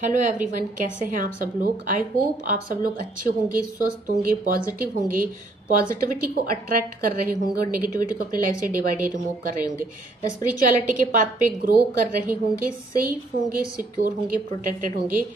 Hello everyone, कैसे हैं आप सब लोग। आई होप आप सब लोग अच्छे होंगे, स्वस्थ होंगे, पॉजिटिव होंगे, पॉजिटिविटी को अट्रैक्ट कर रहे होंगे और नेगेटिविटी को अपनी लाइफ से डे बाय डे रिमूव कर रहे होंगे, स्पिरिचुअलिटी के पाथ पे ग्रो कर रहे होंगे, सेफ होंगे, सिक्योर होंगे, प्रोटेक्टेड होंगे।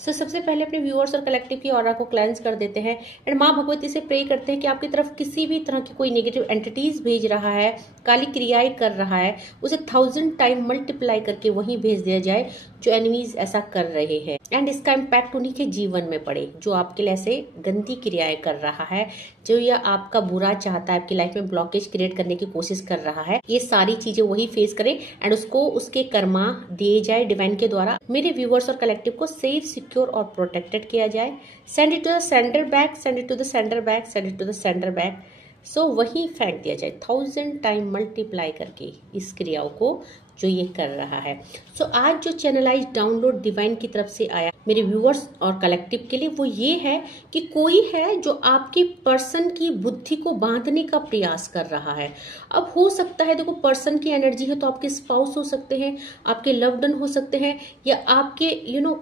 सबसे पहले अपने व्यूअर्स और कलेक्टिव की ऑरा को क्लेंस कर देते हैं एंड माँ भगवती से प्रे करते हैं कि आपकी तरफ किसी भी तरह की कोई नेगेटिव एंटिटीज भेज रहा है, काली क्रियाएं कर रहा है, उसे 1000 टाइम मल्टीप्लाई करके वहीं भेज दिया जाए जो एनिमीज ऐसा कर रहे हैं एंड इसका इम्पैक्ट उन्हीं के जीवन में पड़े जो आपके लिए ऐसे गंदी क्रियाएं कर रहा है, जो या आपका बुरा चाहता है, आपकी लाइफ में ब्लॉकेज क्रिएट करने की कोशिश कर रहा है। ये सारी चीजें वही फेस करे एंड उसको उसके कर्मा दिए जाए डिवाइन के द्वारा। मेरे व्यूअर्स और कलेक्टिव को सेफ, सिक्योर और प्रोटेक्टेड किया जाए। Send it to the sender back, send it to the sender back, send it to the sender back. So वही फेंक दिया जाए 1000 टाइम मल्टीप्लाई करके इस क्रियाओं को जो ये कर रहा है। सो आज जो चैनलाइज डाउनलोड डिवाइन की तरफ से आया मेरे व्यूअर्स और कलेक्टिव के लिए वो ये है कि कोई है जो आपके पर्सन की बुद्धि को बांधने का प्रयास कर रहा है। अब हो सकता है, देखो पर्सन की एनर्जी है तो आपके स्पाउस हो सकते हैं, आपके लव्ड वन हो सकते हैं, या आपके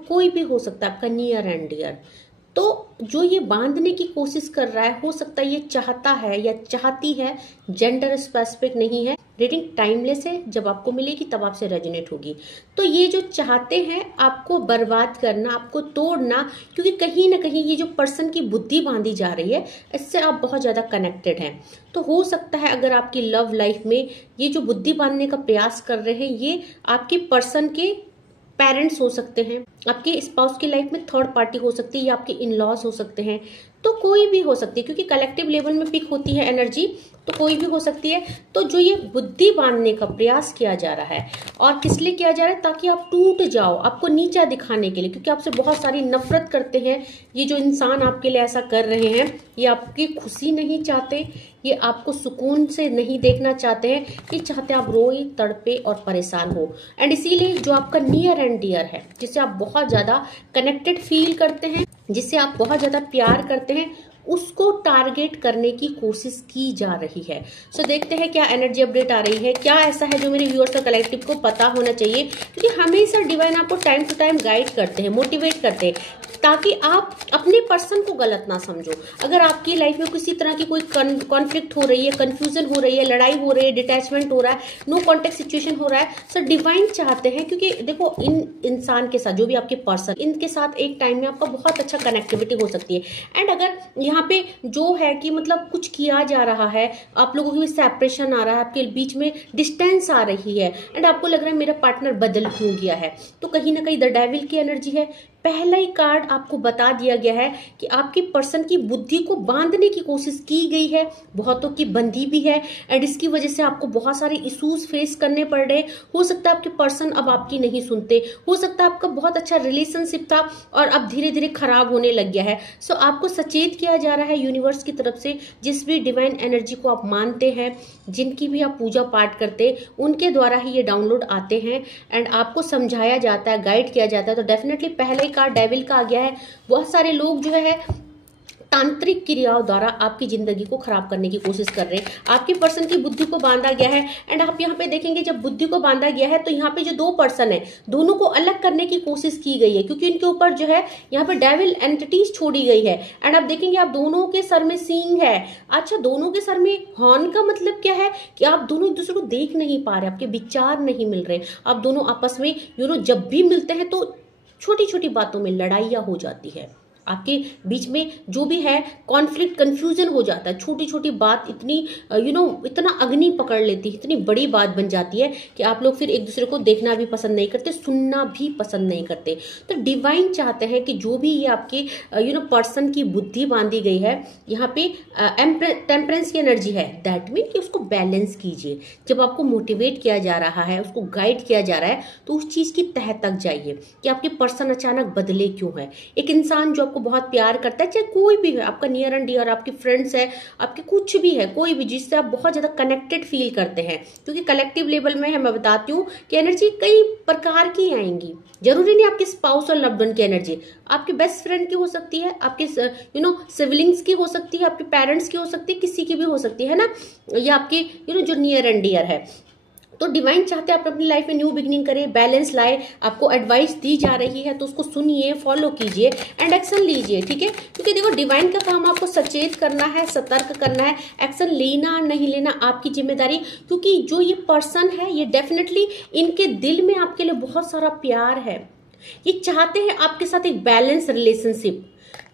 कोई भी हो सकता है, आपका नियर एंड डियर। तो जो ये बांधने की कोशिश कर रहा है, हो सकता है ये चाहता है या चाहती है, जेंडर स्पेसिफिक नहीं है, रीडिंग टाइमलेस है, जब आपको मिलेगी तब आपसे रेजोनेट होगी। तो ये जो चाहते हैं आपको बर्बाद करना, आपको तोड़ना, क्योंकि कहीं ना कहीं ये जो पर्सन की बुद्धि बांधी जा रही है इससे आप बहुत ज्यादा कनेक्टेड हैं। तो हो सकता है अगर आपकी लव लाइफ में ये जो बुद्धि बांधने का प्रयास कर रहे हैं ये आपके पर्सन के पेरेंट्स हो सकते हैं, आपके स्पाउस की लाइफ में थर्ड पार्टी हो सकती है, या आपके इन लॉज हो सकते हैं, तो कोई भी हो सकती है क्योंकि कलेक्टिव लेवल में पिक होती है एनर्जी, तो कोई भी हो सकती है। तो जो ये बुद्धि बांधने का प्रयास किया जा रहा है और किस लिए किया जा रहा है, ताकि आप टूट जाओ, आपको नीचा दिखाने के लिए, क्योंकि आपसे बहुत सारी नफरत करते हैं ये जो इंसान आपके लिए ऐसा कर रहे हैं। ये आपकी खुशी नहीं चाहते, ये आपको सुकून से नहीं देखना चाहते हैं, ये चाहते आप रोए, तड़पे और परेशान हो। एंड इसीलिए जो आपका नियर एंड डियर है, जिससे आप बहुत ज्यादा कनेक्टेड फील करते हैं, जिससे आप बहुत ज्यादा प्यार करते हैं, उसको टारगेट करने की कोशिश की जा रही है। सो देखते हैं क्या एनर्जी अपडेट आ रही है, क्या ऐसा है जो मेरे व्यूअर्स और कलेक्टिव को पता होना चाहिए, क्योंकि हमेशा डिवाइन आपको टाइम टू टाइम गाइड करते हैं, मोटिवेट करते हैं, ताकि आप अपने पर्सन को गलत ना समझो। अगर आपकी लाइफ में किसी तरह की कोई कॉन्फ्लिक्ट हो रही है, कंफ्यूजन हो रही है, लड़ाई हो रही है, डिटैचमेंट हो रहा है, नो कॉन्टेक्ट सिचुएशन हो रहा है, सर डिवाइन चाहते हैं, क्योंकि देखो इन इंसान के साथ जो भी आपके पर्सन, इनके साथ एक टाइम में आपका बहुत अच्छा कनेक्टिविटी हो सकती है। एंड अगर यहाँ पे जो है कि मतलब कुछ किया जा रहा है, आप लोगों की सेपरेशन आ रहा है, आपके बीच में डिस्टेंस आ रही है एंड आपको लग रहा है मेरा पार्टनर बदल क्यों गया है, तो कहीं ना कहीं द डेविल की एनर्जी है। पहला ही कार्ड आपको बता दिया गया है कि आपके पर्सन की बुद्धि को बांधने की कोशिश की गई है, बहुतों की बंदी भी है एंड इसकी वजह से आपको बहुत सारे इश्यूज फेस करने पड़ रहे। हो सकता है आपके पर्सन अब आपकी नहीं सुनते, हो सकता है आपका बहुत अच्छा रिलेशनशिप था और अब धीरे धीरे खराब होने लग गया है। सो आपको सचेत किया जा रहा है यूनिवर्स की तरफ से, जिस भी डिवाइन एनर्जी को आप मानते हैं, जिनकी भी आप पूजा पाठ करते हैं, उनके द्वारा ही ये डाउनलोड आते हैं एंड आपको समझाया जाता है, गाइड किया जाता है। तो डेफिनेटली पहले कार्ड डेविल का आ गया है। बहुत सारे लोग जो है तांत्रिक क्रियाओं द्वारा आपकी जिंदगी को खराब करने की कोशिश कर रहे हैं, आपके पर्सन की बुद्धि को बांधा गया है। एंड आप यहाँ पे देखेंगे जब बुद्धि को बांधा गया है तो यहाँ पे जो दो पर्सन है दोनों को अलग करने की कोशिश की गई है, क्योंकि इनके ऊपर जो है यहाँ पे डेविल एंटिटीज छोड़ी गई है। एंड आप देखेंगे आप दोनों के सर में सींग है। अच्छा, दोनों के सर में हॉर्न का मतलब क्या है कि आप दोनों एक दूसरे को देख नहीं पा रहे, आपके विचार नहीं मिल रहे, आप दोनों आपस में जब भी मिलते हैं तो छोटी छोटी बातों में लड़ाइयां हो जाती है, आपके बीच में जो भी है कॉन्फ्लिक्ट, कंफ्यूजन हो जाता है, छोटी छोटी बात इतनी इतना अग्नि पकड़ लेती है, इतनी बड़ी बात बन जाती है कि आप लोग फिर एक दूसरे को देखना भी पसंद नहीं करते, सुनना भी पसंद नहीं करते। तो डिवाइन चाहते हैं कि जो भी ये आपके पर्सन की बुद्धि बांधी गई है, यहाँ पे टेम्परेंस की एनर्जी है, दैट मीन कि उसको बैलेंस कीजिए। जब आपको मोटिवेट किया जा रहा है, उसको गाइड किया जा रहा है, तो उस चीज की तह तक जाइए कि आपके पर्सन अचानक बदले क्यों है। एक इंसान जो आपको बहुत प्यार करता है, चाहे कोई भी है, आपका नियर एंड डियर, आपके फ्रेंड्स है, आपके कुछ भी है, कोई भी जिससे आप बहुत ज्यादा कनेक्टेड फील करते हैं, क्योंकि कलेक्टिव लेवल में है, मैं बताती हूँ कि एनर्जी कई प्रकार की आएंगी। जरूरी नहीं आपके स्पाउस और लव्ड वन की एनर्जी, आपके बेस्ट फ्रेंड की हो सकती है, आपके सिबलिंग्स की हो सकती है, आपके पेरेंट्स की हो सकती है, किसी की भी हो सकती है ना, या आपके जो नियर एंड डियर है। तो डिवाइन चाहते हैं आप अपनी लाइफ में न्यू बिगनिंग करें, बैलेंस लाए। आपको एडवाइस दी जा रही है तो उसको सुनिए, फॉलो कीजिए एंड एक्शन लीजिए, ठीक है। क्योंकि देखो डिवाइन का काम आपको सचेत करना है, सतर्क करना है। एक्शन लेना नहीं लेना आपकी जिम्मेदारी, क्योंकि जो ये पर्सन है ये डेफिनेटली इनके दिल में आपके लिए बहुत सारा प्यार है। ये चाहते हैं आपके साथ एक बैलेंस रिलेशनशिप।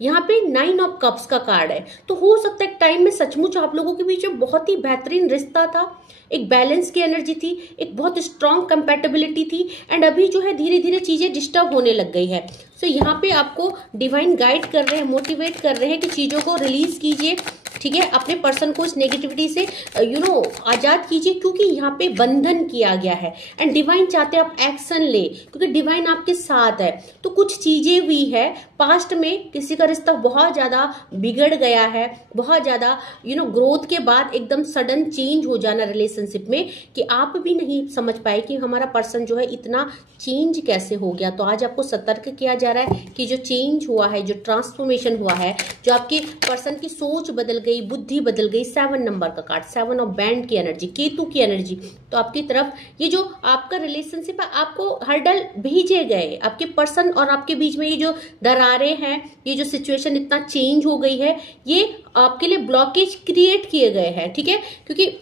यहाँ पे 9 ऑफ कप्स का कार्ड है, तो हो सकता है एक टाइम में सचमुच आप लोगों के बीच में बहुत ही बेहतरीन रिश्ता था, एक बैलेंस की एनर्जी थी, एक बहुत स्ट्रॉन्ग कंपैटिबिलिटी थी एंड अभी जो है धीरे धीरे चीजें डिस्टर्ब होने लग गई है। सो यहाँ पे आपको डिवाइन गाइड कर रहे हैं, मोटिवेट कर रहे हैं कि चीजों को रिलीज कीजिए, ठीक है। अपने पर्सन को इस नेगेटिविटी से आजाद कीजिए, क्योंकि यहाँ पे बंधन किया गया है एंड डिवाइन चाहते हैं आप एक्शन ले, क्योंकि डिवाइन आपके साथ है। तो कुछ चीजें हुई है पास्ट में, किसी का रिश्ता बहुत ज्यादा बिगड़ गया है, बहुत ज्यादा ग्रोथ के बाद एकदम सडन चेंज हो जाना रिलेशनशिप में, कि आप भी नहीं समझ पाए कि हमारा पर्सन जो है इतना चेंज कैसे हो गया। तो आज आपको सतर्क किया जा रहा है कि जो चेंज हुआ है, जो ट्रांसफॉर्मेशन हुआ है, जो आपके पर्सन की सोच बदल गई, बुद्धि बदल गई। 7 नंबर का कार्ड, 7 ऑफ बैंड की एनर्जी, केतु की एनर्जी, तो आपकी तरफ ये जो आपका रिलेशनशिप है, आपको हर्डल भेजे गए, आपके पर्सन और आपके बीच में ये जो दरारें हैं, ये जो सिचुएशन इतना चेंज हो गई है, ये आपके लिए ब्लॉकेज क्रिएट किए गए हैं, ठीक है। क्योंकि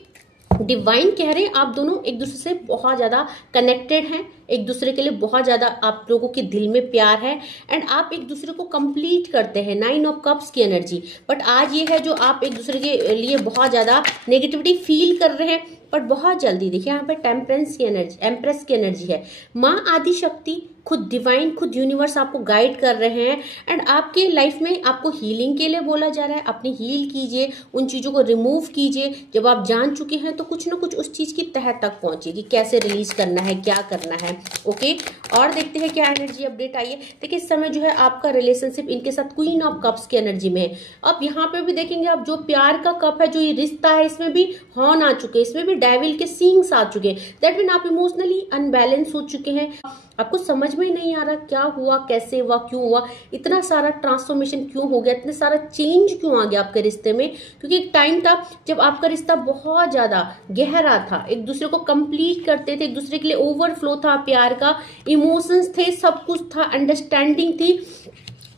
डिवाइन कह रहे हैं आप दोनों एक दूसरे से बहुत ज्यादा कनेक्टेड हैं, एक दूसरे के लिए बहुत ज्यादा आप लोगों के दिल में प्यार है एंड आप एक दूसरे को कंप्लीट करते हैं। 9 ऑफ कप्स की एनर्जी, बट आज ये है जो आप एक दूसरे के लिए बहुत ज्यादा नेगेटिविटी फील कर रहे हैं, बट बहुत जल्दी देखिए यहाँ पे टेम्परेंस की एनर्जी, एम्प्रेस की एनर्जी है। माँ आदि शक्ति, खुद डिवाइन, खुद यूनिवर्स आपको गाइड कर रहे हैं एंड आपके लाइफ में आपको हीलिंग के लिए बोला जा रहा है। अपनी हील कीजिए, उन चीजों को रिमूव कीजिए। जब आप जान चुके हैं तो कुछ ना कुछ उस चीज की तह तक पहुंचिए कि कैसे रिलीज करना है, क्या करना है, ओके। और देखते हैं क्या एनर्जी अपडेट आई है। देखिए इस समय जो है आपका रिलेशनशिप इनके साथ क्वीन ऑफ कप्स की एनर्जी में है। अब यहाँ पे भी देखेंगे आप, जो प्यार का कप है, जो ये रिश्ता है, इसमें भी हॉर्न आ चुके हैं, इसमें भी डेविल के सींग्स आ चुके हैं। दैट मीन आप इमोशनली अनबैलेंस हो चुके हैं, आपको समझ में नहीं आ रहा क्या हुआ, कैसे हुआ, क्यों हुआ, इतना सारा ट्रांसफॉर्मेशन क्यों हो गया, इतने सारा चेंज क्यों आ गया आपके रिश्ते में। क्योंकि एक टाइम था जब आपका रिश्ता बहुत ज्यादा गहरा था, एक दूसरे को कंप्लीट करते थे, एक दूसरे के लिए ओवरफ्लो था प्यार का, इमोशंस थे, सब कुछ था, अंडरस्टैंडिंग थी।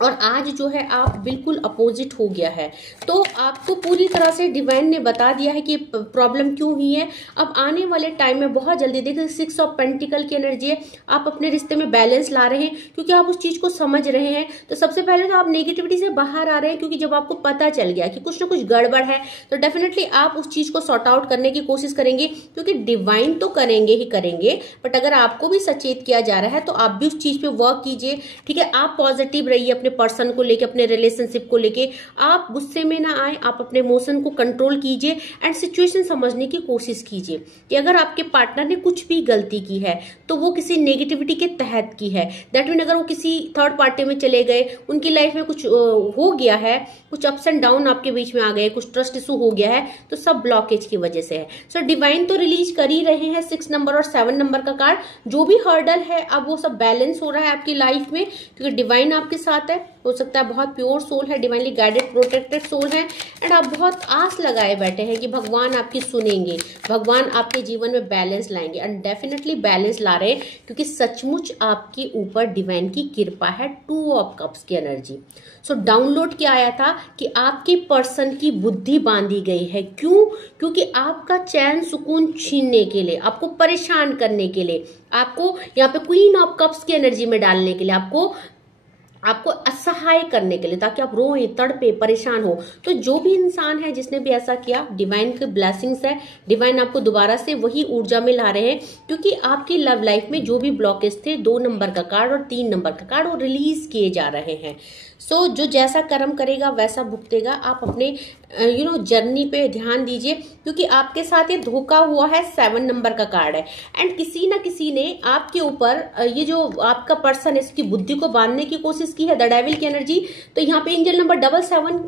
और आज जो है आप बिल्कुल अपोजिट हो गया है। तो आपको पूरी तरह से डिवाइन ने बता दिया है कि प्रॉब्लम क्यों हुई है। अब आने वाले टाइम में बहुत जल्दी, देखिए 6 ऑफ पेंटिकल की एनर्जी है, आप अपने रिश्ते में बैलेंस ला रहे हैं क्योंकि आप उस चीज को समझ रहे हैं। तो सबसे पहले तो आप नेगेटिविटी से बाहर आ रहे हैं, क्योंकि जब आपको पता चल गया कि कुछ ना कुछ गड़बड़ है तो डेफिनेटली आप उस चीज को सॉर्ट आउट करने की कोशिश करेंगे, क्योंकि डिवाइन तो करेंगे ही करेंगे, बट अगर आपको भी सचेत किया जा रहा है तो आप भी उस चीज पे वर्क कीजिए, ठीक है। आप पॉजिटिव रहिए पर्सन को लेके, अपने रिलेशनशिप को लेके, आप गुस्से में ना आए, आप अपने इमोशन को कंट्रोल कीजिए एंड सिचुएशन समझने की कोशिश कीजिए कि अगर आपके पार्टनर ने कुछ भी गलती की है तो वो किसी नेगेटिविटी के तहत की है। दैट मीन अगर वो किसी थर्ड पार्टी में चले गए, उनकी लाइफ में कुछ हो गया है, कुछ अप्स एंड डाउन आपके बीच में आ गए, कुछ ट्रस्ट इशू हो गया है, तो सब ब्लॉकेज की वजह से है। सो डिवाइन तो रिलीज कर ही रहे हैं 6 नंबर और 7 नंबर का कार्ड। जो भी हर्डल है अब वो सब बैलेंस हो रहा है आपकी लाइफ में, क्योंकि डिवाइन आपके साथ है। हो सकता है बहुत प्योर सोल है, डिवाइनली गाइडेड प्रोटेक्टेड सोल है एंड आप बहुत आस लगाए बैठे हैं कि भगवान आपकी सुनेंगे, भगवान आपके जीवन में बैलेंस लाएंगे एंड डेफिनेटली बैलेंस ला रहे हैं, क्योंकि सचमुच आपके ऊपर डिवाइन की कृपा है। 2 ऑफ कप्स की एनर्जी। सो डाउनलोड क्या आया था कि आपके पर्सन की बुद्धि बांधी गई है। क्यों? क्योंकि आपका चैन सुकून छीनने के लिए, आपको परेशान करने के लिए, आपको यहाँ पे क्वीन ऑफ कप्स की एनर्जी में डालने के लिए, आपको असहाय करने के लिए, ताकि आप रोए, तड़पे, परेशान हो। तो जो भी इंसान है जिसने भी ऐसा किया, डिवाइन के ब्लेसिंग्स है, डिवाइन आपको दोबारा से वही ऊर्जा में ला रहे हैं, क्योंकि आपकी लव लाइफ में जो भी ब्लॉकेज थे, 2 नंबर का कार्ड और 3 नंबर का कार्ड, वो रिलीज किए जा रहे हैं। सो जो जैसा कर्म करेगा वैसा भुगतेगा। आप अपने जर्नी पे ध्यान दीजिए, क्योंकि आपके साथ ये धोखा हुआ है। 7 नंबर का कार्ड है एंड किसी ना किसी ने आपके ऊपर, ये जो आपका पर्सन है, इसकी बुद्धि को बांधने की कोशिश की है, द डेविल की एनर्जी। तो यहाँ पे एंजल नंबर 77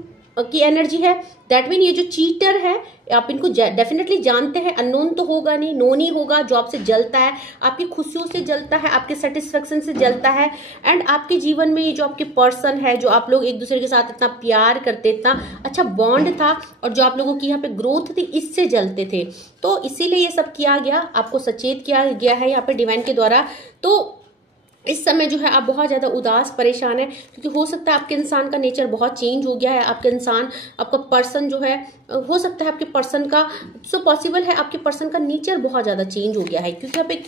की एनर्जी है। दैट मीन ये जो चीटर है आप इनको डेफिनेटली जानते हैं, अननोन तो होगा नहीं, नोन ही होगा, जो आपसे जलता है, आपकी खुशियों से जलता है, आपके सेटिस्फेक्शन से जलता है। एंड आपके जीवन में ये जो आपके पर्सन है, जो आप लोग एक दूसरे के साथ इतना प्यार करते, इतना अच्छा बॉन्ड था, और जो आप लोगों की यहाँ पे ग्रोथ थी, इससे जलते थे। तो इसीलिए ये सब किया गया, आपको सचेत किया गया है यहाँ पे डिवाइन के द्वारा। तो इस समय जो है आप बहुत ज़्यादा उदास परेशान है, क्योंकि हो सकता है आपके इंसान का नेचर बहुत चेंज हो गया है। आपका पर्सन जो है, हो सकता है आपके पर्सन का, सो पॉसिबल है आपके पर्सन का नेचर बहुत ज़्यादा चेंज हो गया है, क्योंकि आप एक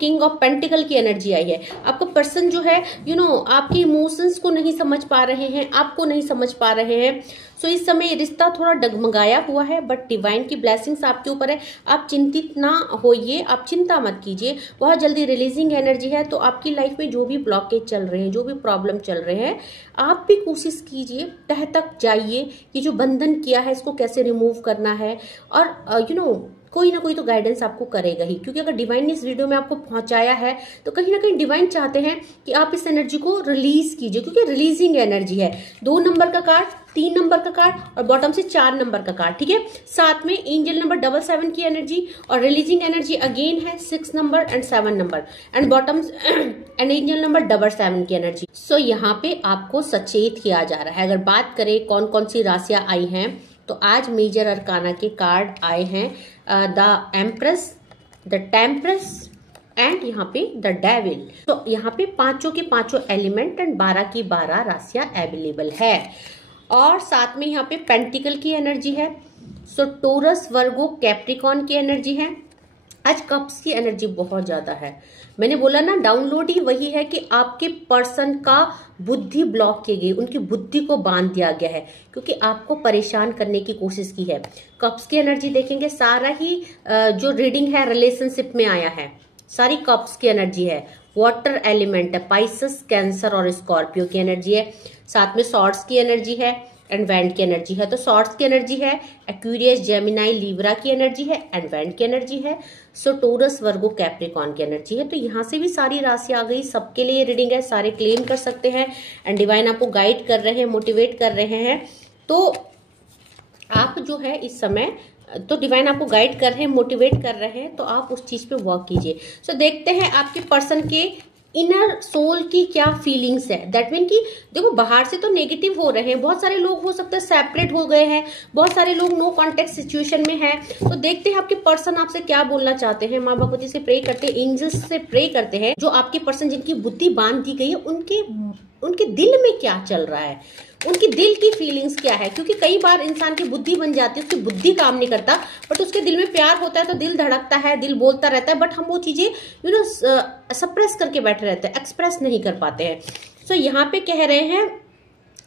किंग ऑफ पेंटिकल की एनर्जी आई है। आपका पर्सन जो है आपके इमोशंस को नहीं समझ पा रहे हैं, आपको नहीं समझ पा रहे हैं। सो इस समय ये रिश्ता थोड़ा डगमगाया हुआ है, बट डिवाइन की ब्लेसिंग्स आपके ऊपर है। आप चिंतित ना होइए, आप चिंता मत कीजिए, बहुत जल्दी रिलीजिंग एनर्जी है। तो आपकी लाइफ में जो भी ब्लॉकेज चल रहे हैं, जो भी प्रॉब्लम चल रहे हैं, आप भी कोशिश कीजिए, तह तक जाइए, ये जो बंधन किया है इसको कैसे रिमूव करना है। और कोई ना कोई तो गाइडेंस आपको करेगा ही, क्योंकि अगर डिवाइन ने इस वीडियो में आपको पहुंचाया है तो कहीं ना कहीं डिवाइन चाहते हैं कि आप इस एनर्जी को रिलीज कीजिए, क्योंकि रिलीजिंग एनर्जी है। 2 नंबर का कार्ड, 3 नंबर का कार्ड और बॉटम से 4 नंबर का कार्ड, ठीक है। साथ में एंजल नंबर 77 की एनर्जी और रिलीजिंग एनर्जी अगेन है 6 number and 7 number and bottom and angel number 77 की एनर्जी। सो यहाँ पे आपको सचेत किया जा रहा है। अगर बात करें कौन कौन सी राशियां आई हैं, तो आज मेजर अरकाना के कार्ड आए हैं, द एम्प्रेस, द टेम्परेस एंड यहाँ पे द डेविल। तो यहाँ पे पांचों के पांचों एलिमेंट एंड 12 की 12 राशियां अवेलेबल है। और साथ में यहाँ पे पेंटिकल की एनर्जी है। सो टोरस, वर्गो, कैप्रिकॉन की एनर्जी है। आज कप्स की एनर्जी बहुत ज्यादा है। मैंने बोला ना, डाउनलोड ही वही है कि आपके पर्सन का बुद्धि ब्लॉक की गई, उनकी बुद्धि को बांध दिया गया है, क्योंकि आपको परेशान करने की कोशिश की है। कप्स की एनर्जी देखेंगे, सारा ही जो रीडिंग है रिलेशनशिप में आया है, सारी कप्स की एनर्जी है। वाटर एलिमेंट है, पाइसेस, कैंसर और स्कॉर्पियो की एनर्जी है। साथ में सॉर्ड्स की एनर्जी है एंड वैंड की एनर्जी है। तो सॉर्ड्स की एनर्जी है एक्वेरियस, जेमिनाई, लीब्रा की एनर्जी है एंड वैंड की एनर्जी है। सो टोरस, वर्गो, कैप्रिकॉन की एनर्जी है। तो यहाँ से भी सारी राशि आ गई, सबके लिए रीडिंग है, सारे क्लेम कर सकते हैं एंड डिवाइन आपको गाइड कर रहे हैं, मोटिवेट कर रहे हैं। तो आप जो है इस समय, तो डिवाइन आपको गाइड कर रहे हैं, मोटिवेट कर रहे हैं, तो आप उस चीज पे वर्क कीजिए। सो देखते हैं आपके पर्सन के इनर सोल की क्या फीलिंग्स है। दैट मीन कि देखो, बाहर से तो नेगेटिव हो रहे हैं, बहुत सारे लोग हो सकता है सेपरेट हो गए हैं, बहुत सारे लोग नो कॉन्टेक्ट सिचुएशन में हैं। तो देखते हैं आपके पर्सन आपसे क्या बोलना चाहते हैं। माँ भगवती से प्रे करते हैं, एंजल्स से प्रे करते हैं, जो आपके पर्सन जिनकी बुद्धि बांध दी गई है, उनके दिल में क्या चल रहा है, उनकी दिल की फीलिंग्स क्या है। क्योंकि कई बार इंसान की बुद्धि बन जाती है, उसकी बुद्धि काम नहीं करता, बट उसके दिल में प्यार होता है, तो दिल धड़कता है, दिल बोलता रहता है, बट हम वो चीजें सप्रेस करके बैठे रहते हैं, एक्सप्रेस नहीं कर पाते हैं। सो यहाँ पे कह रहे हैं,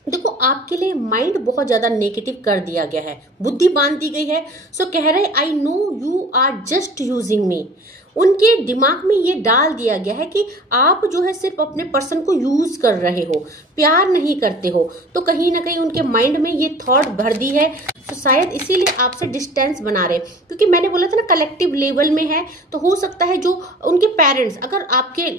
देखो आपके लिए माइंड बहुत ज्यादा नेगेटिव कर दिया गया है, बुद्धि बांध दी गई है। सो कह रहे, I know you are just using me. उनके दिमाग में ये डाल दिया गया है कि आप जो है सिर्फ अपने पर्सन को यूज कर रहे हो, प्यार नहीं करते हो। तो कहीं ना कहीं उनके माइंड में ये थॉट भर दी है, तो शायद इसीलिए आपसे डिस्टेंस बना रहे। क्योंकि मैंने बोला था ना, कलेक्टिव लेवल में है, तो हो सकता है जो उनके पेरेंट्स, अगर आपके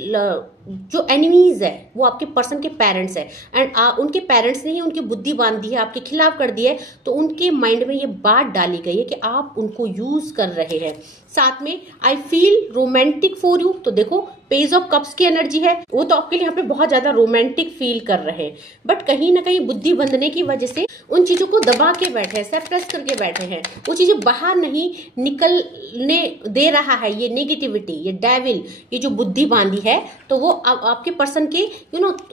जो एनिमीज है वो आपके पर्सन के पेरेंट्स है एंड उनके पेरेंट्स ने ही उनकी बुद्धि बांध दी है, आपके खिलाफ कर दी है, तो उनके माइंड में ये बात डाली गई है कि आप उनको यूज कर रहे हैं। साथ में I feel romantic for you. तो देखो, पेज ऑफ कप्स की एनर्जी है, वो तो आपके लिए यहाँ पे बहुत ज्यादा रोमांटिक फील कर रहे हैं, बट कहीं ना कहीं बुद्धि बंधने की वजह से उन चीजों को दबा के बैठे हैं, सप्रेस करके बैठे हैं, वो चीजें बाहर नहीं निकलने दे रहा है। ये नेगेटिविटी, ये डेविल, ये जो बुद्धि बांधी है, तो वो आपके पर्सन के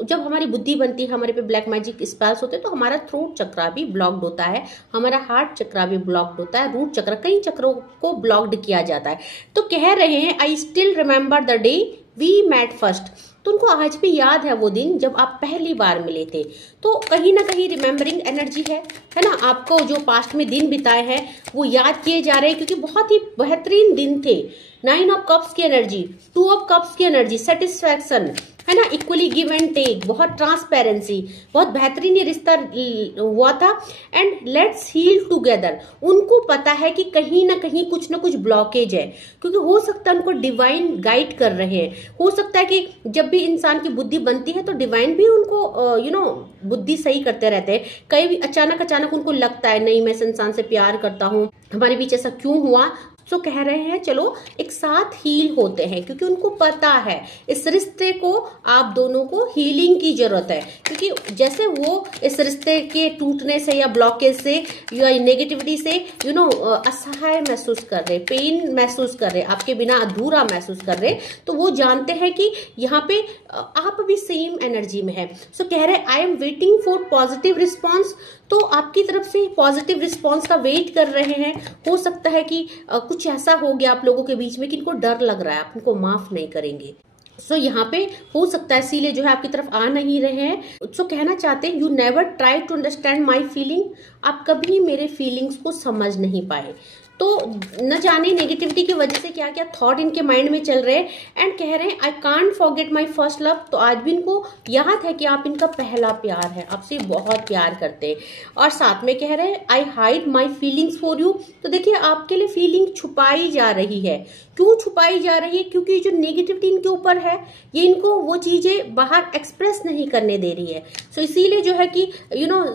जब हमारी बुद्धि बनती है, हमारे पे ब्लैक मैजिक स्पेल्स होते हैं, तो हमारा थ्रोट चक्रा भी ब्लॉक्ड होता है, हमारा हार्ट चक्रा भी ब्लॉक्ड होता है, रूट चक्र, कई चक्रों को ब्लॉक्ड किया जाता है। तो कह रहे हैं, I still remember the day we met first. तो उनको आज भी याद है वो दिन जब आप पहली बार मिले थे। तो कहीं ना कहीं रिमेम्बरिंग एनर्जी है ना, आपको जो पास्ट में दिन बिताए हैं वो याद किए जा रहे हैं, क्योंकि बहुत ही बेहतरीन दिन थे। 9 ऑफ कप्स की एनर्जी, 2 ऑफ कप्स की एनर्जी, सेटिस्फैक्शन, है ना, इक्वली गिव एंड टेक, बहुत ट्रांसपेरेंसी, बहुत बेहतरीन ये रिश्ता हुआ था। एंड लेट्स हील टुगेदर, उनको पता है कि कहीं ना कहीं कुछ ना कुछ ब्लॉकेज है, क्योंकि हो सकता है उनको डिवाइन गाइड कर रहे हैं। हो सकता है कि जब भी इंसान की बुद्धि बनती है तो डिवाइन भी उनको बुद्धि सही करते रहते हैं। कई भी अचानक उनको लगता है नहीं मैं इस इंसान से प्यार करता हूँ, हमारे बीच ऐसा क्यों हुआ। तो कह रहे हैं चलो एक साथ हील होते हैं, क्योंकि उनको पता है इस रिश्ते को, आप दोनों को हीलिंग की जरूरत है। क्योंकि जैसे वो इस रिश्ते के टूटने से या ब्लॉकेज से या नेगेटिविटी से असहाय महसूस कर रहे, पेन महसूस कर रहे, आपके बिना अधूरा महसूस कर रहे, तो वो जानते हैं कि यहाँ पे आप भी सेम एनर्जी में है। सो कह रहे I am waiting for positive response, तो आपकी तरफ से पॉजिटिव रिस्पॉन्स का वेट कर रहे हैं। हो सकता है कि कुछ ऐसा हो गया आप लोगों के बीच में कि इनको डर लग रहा है, आप इनको माफ नहीं करेंगे। सो यहाँ पे हो सकता है इसीलिए जो है आपकी तरफ आ नहीं रहे हैं। सो कहना चाहते हैं you never try to understand my feeling, आप कभी मेरे फीलिंग्स को समझ नहीं पाए। तो न जाने नेगेटिविटी की वजह से क्या क्या थॉट इनके माइंड में चल रहे हैं। एंड कह रहे हैं I can't forget my first love, तो आज भी इनको याद है कि आप इनका पहला प्यार है, आपसे बहुत प्यार करते हैं। और साथ में कह रहे हैं आई hide my feelings for you, तो देखिए आपके लिए फीलिंग छुपाई जा रही है। क्यों छुपाई जा रही है? क्योंकि जो नेगेटिविटी इनके ऊपर है ये इनको वो चीजें बाहर एक्सप्रेस नहीं करने दे रही है। सो इसीलिए जो है कि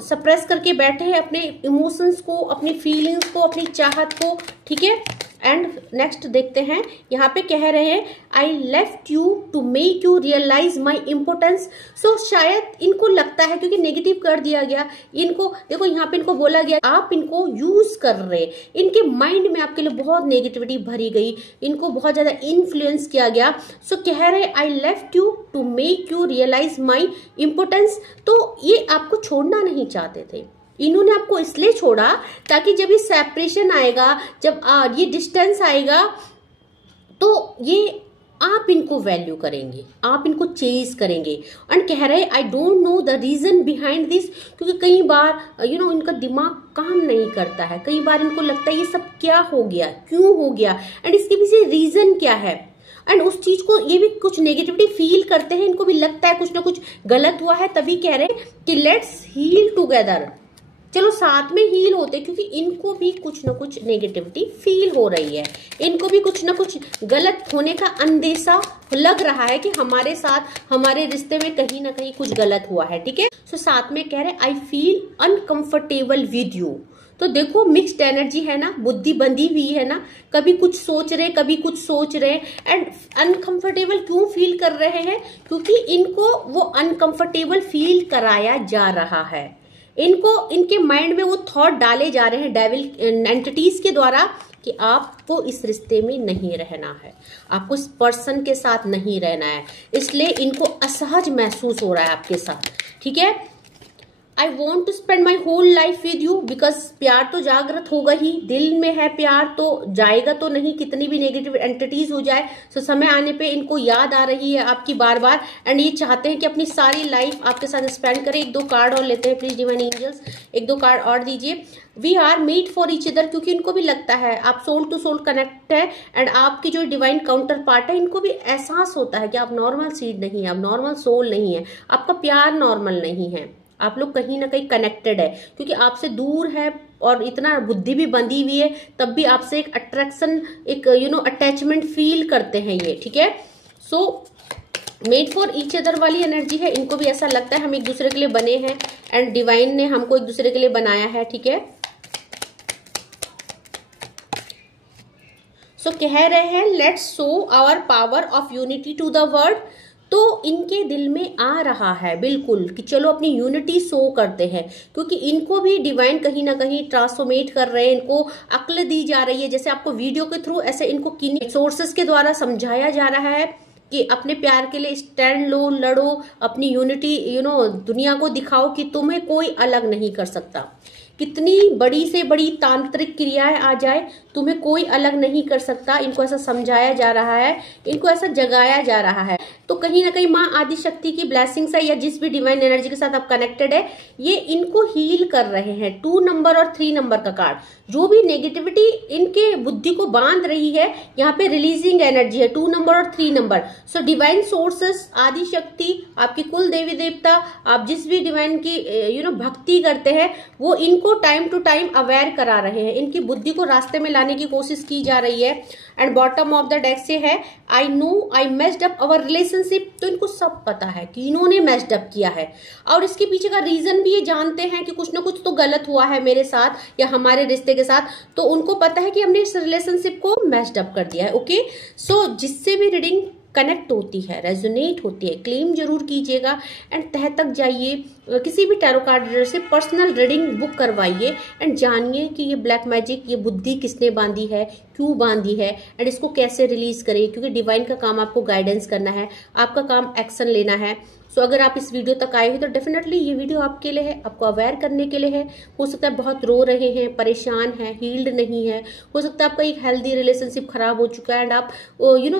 सप्रेस करके बैठे हैं अपने इमोशंस को, अपनी फीलिंग्स को, अपनी चाहत को, ठीक है। एंड नेक्स्ट देखते हैं, यहाँ पे कह रहे हैं I left you to make you realise my importance. So शायद इनको लगता है क्योंकि नेगेटिव कर दिया गया इनको, देखो यहाँ पे इनको बोला गया आप इनको यूज कर रहे, इनके माइंड में आपके लिए बहुत नेगेटिविटी भरी गई, इनको बहुत ज्यादा इन्फ्लुएंस किया गया। सो कह रहे I left you to make you realise my importance, तो ये आपको छोड़ना नहीं चाहते थे। इन्होंने आपको इसलिए छोड़ा ताकि जब ये सेपरेशन आएगा, जब ये डिस्टेंस आएगा, तो ये आप इनको वैल्यू करेंगे, आप इनको चेज करेंगे। एंड कह रहे I don't know the reason behind this, क्योंकि कई बार इनका दिमाग काम नहीं करता है, कई बार इनको लगता है ये सब क्या हो गया, क्यों हो गया, एंड इसके पीछे रीजन क्या है। एंड उस चीज को ये भी कुछ नेगेटिविटी फील करते हैं, इनको भी लगता है कुछ ना कुछ गलत हुआ है, तभी कह रहे हैं कि लेट्स हील टुगेदर, चलो साथ में हील होते, क्योंकि इनको भी कुछ ना कुछ नेगेटिविटी फील हो रही है, इनको भी कुछ ना कुछ गलत होने का अंदेशा लग रहा है कि हमारे साथ, हमारे रिश्ते में कहीं ना कहीं कुछ गलत हुआ है, ठीक है। सो साथ में कह रहे I feel uncomfortable with you, तो देखो मिक्स्ड एनर्जी है ना, बुद्धि बंधी हुई है ना, कभी कुछ सोच रहे कभी कुछ सोच रहे। एंड अनकंफर्टेबल क्यों फील कर रहे हैं? क्योंकि इनको वो अनकंफर्टेबल फील कराया जा रहा है, इनको इनके माइंड में वो थॉट डाले जा रहे हैं डेविल एंटिटीज के द्वारा कि आपको इस रिश्ते में नहीं रहना है, आपको इस पर्सन के साथ नहीं रहना है, इसलिए इनको असहज महसूस हो रहा है आपके साथ, ठीक है। I want to spend my whole life with you, because प्यार तो जागृत होगा ही, दिल में है प्यार तो जाएगा तो नहीं, कितनी भी नेगेटिव एंटिटीज हो जाए। सो समय आने पे इनको याद आ रही है आपकी बार बार, एंड ये चाहते हैं कि अपनी सारी लाइफ आपके साथ स्पेंड करें। एक दो कार्ड और लेते हैं प्लीज डिवाइन एंजल्स, एक दो कार्ड और दीजिए। We are made for each other, क्योंकि इनको भी लगता है आप सोल टू सोल कनेक्ट है, एंड आपकी जो डिवाइन काउंटर पार्ट है इनको भी एहसास होता है कि आप नॉर्मल सीड नहीं है, आप नॉर्मल सोल नहीं है, आपका प्यार नॉर्मल नहीं है, आप लोग कहीं ना कहीं कनेक्टेड है, क्योंकि आपसे दूर है और इतना बुद्धि भी बंधी हुई है, तब भी आपसे एक अट्रैक्शन, एक अटैचमेंट फील करते हैं ये, ठीक है। So made for each other वाली एनर्जी है, इनको भी ऐसा लगता है हम एक दूसरे के लिए बने हैं, एंड डिवाइन ने हमको एक दूसरे के लिए बनाया है, ठीक है। सो कह रहे हैं let's show our power of unity to the world, तो इनके दिल में आ रहा है बिल्कुल कि चलो अपनी यूनिटी शो करते हैं, क्योंकि इनको भी डिवाइन कहीं ना कहीं ट्रांसफॉर्मेट कर रहे हैं, इनको अक्ल दी जा रही है, जैसे आपको वीडियो के थ्रू ऐसे इनको किन्हीं सोर्सेस के द्वारा समझाया जा रहा है कि अपने प्यार के लिए स्टैंड लो, लड़ो, अपनी यूनिटी दुनिया को दिखाओ कि तुम्हें कोई अलग नहीं कर सकता। कितनी बड़ी से बड़ी तांत्रिक क्रियाएं आ जाए, तुम्हें कोई अलग नहीं कर सकता। इनको ऐसा समझाया जा रहा है, इनको ऐसा जगाया जा रहा है। तो कहीं ना कहीं माँ आदि शक्ति की ब्लेसिंग्स है, या जिस भी डिवाइन एनर्जी के साथ आप कनेक्टेड है, ये इनको हील कर रहे हैं। 2 नंबर और 3 नंबर का कार्ड, जो भी नेगेटिविटी इनके बुद्धि को बांध रही है, यहाँ पे रिलीजिंग एनर्जी है 2 नंबर और 3 नंबर। सो डिवाइन सोर्सेस, आदि शक्ति, आपकी कुल देवी देवता, आप जिस भी डिवाइन की भक्ति करते हैं, वो इनको टाइम टू टाइम अवेयर करा रहे हैं। इनकी बुद्धि को रास्ते में लाने की कोशिश की जा रही है। And bottom of the deck से है I know I messed up our relationship. तो इनको सब पता है कि इन्होंने मेस्ड अप किया है, और इसके पीछे का रीजन भी ये जानते हैं कि कुछ ना कुछ तो गलत हुआ है मेरे साथ या हमारे रिश्ते के साथ। तो उनको पता है कि हमने इस रिलेशनशिप को मेस्ड अप कर दिया है। ओके, सो जिससे भी रीडिंग कनेक्ट होती है, रेजोनेट होती है, क्लेम जरूर कीजिएगा एंड तह तक जाइए। किसी भी टैरो कार्ड रीडर से पर्सनल रीडिंग बुक करवाइए एंड जानिए कि ये ब्लैक मैजिक, ये बुद्धि किसने बांधी है, क्यों बांधी है, एंड इसको कैसे रिलीज करें। क्योंकि डिवाइन का काम आपको गाइडेंस करना है, आपका काम एक्शन लेना है। सो अगर आप इस वीडियो तक आए हो तो डेफिनेटली ये वीडियो आपके लिए है, आपको अवेयर करने के लिए है। हो सकता है बहुत रो रहे हैं, परेशान हैं, हील्ड नहीं है, हो सकता है आपका एक हेल्दी रिलेशनशिप खराब हो चुका है एंड आप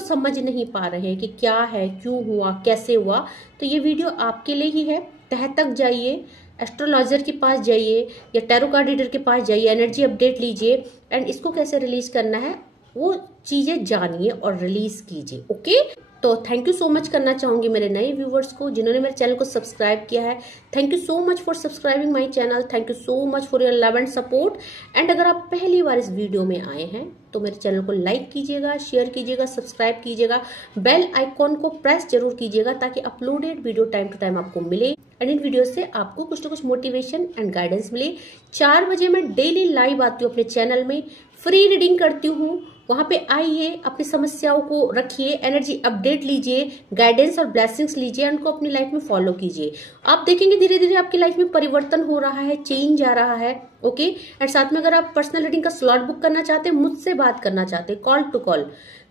समझ नहीं पा रहे हैं कि क्या है, क्यों हुआ, कैसे हुआ। तो ये वीडियो आपके लिए ही है। तह तक जाइए, एस्ट्रोलॉजर के पास जाइए या टैरो कार्ड रीडर के पास जाइए, एनर्जी अपडेट लीजिए एंड इसको कैसे रिलीज करना है वो चीजें जानिए और रिलीज कीजिए। ओके, तो थैंक यू सो मच करना चाहूंगी मेरे नए व्यूवर्स को जिन्होंने मेरे चैनल को सब्सक्राइब किया है। Thank you so much for subscribing my channel. Thank you so much for your love and support. And अगर आप पहली बार इस वीडियो में आए हैं तो मेरे चैनल को लाइक कीजिएगा, शेयर कीजिएगा, सब्सक्राइब कीजिएगा, बेल आइकॉन को प्रेस जरूर कीजिएगा ताकि uploaded video time to time आपको मिले एंड इन वीडियो से आपको कुछ ना कुछ मोटिवेशन एंड गाइडेंस मिले। 4 बजे मैं डेली लाइव आती हूँ अपने चैनल में, फ्री रीडिंग करती हूँ। वहां पे आइए, अपनी समस्याओं को रखिए, एनर्जी अपडेट लीजिए, गाइडेंस और ब्लेसिंग्स लीजिए, उनको अपनी लाइफ में फॉलो कीजिए। आप देखेंगे धीरे धीरे आपकी लाइफ में परिवर्तन हो रहा है, चेंज आ रहा है। ओके, एंड साथ में अगर आप पर्सनल रीडिंग का स्लॉट बुक करना चाहते हैं, मुझसे बात करना चाहते हैं कॉल टू कॉल,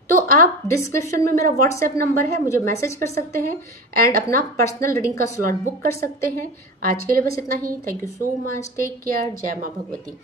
तो आप डिस्क्रिप्शन में मेरा व्हाट्सएप नंबर है, मुझे मैसेज कर सकते हैं एंड अपना पर्सनल रीडिंग का स्लॉट बुक कर सकते हैं। आज के लिए बस इतना ही। Thank you so much, take care, जय माँ भगवती।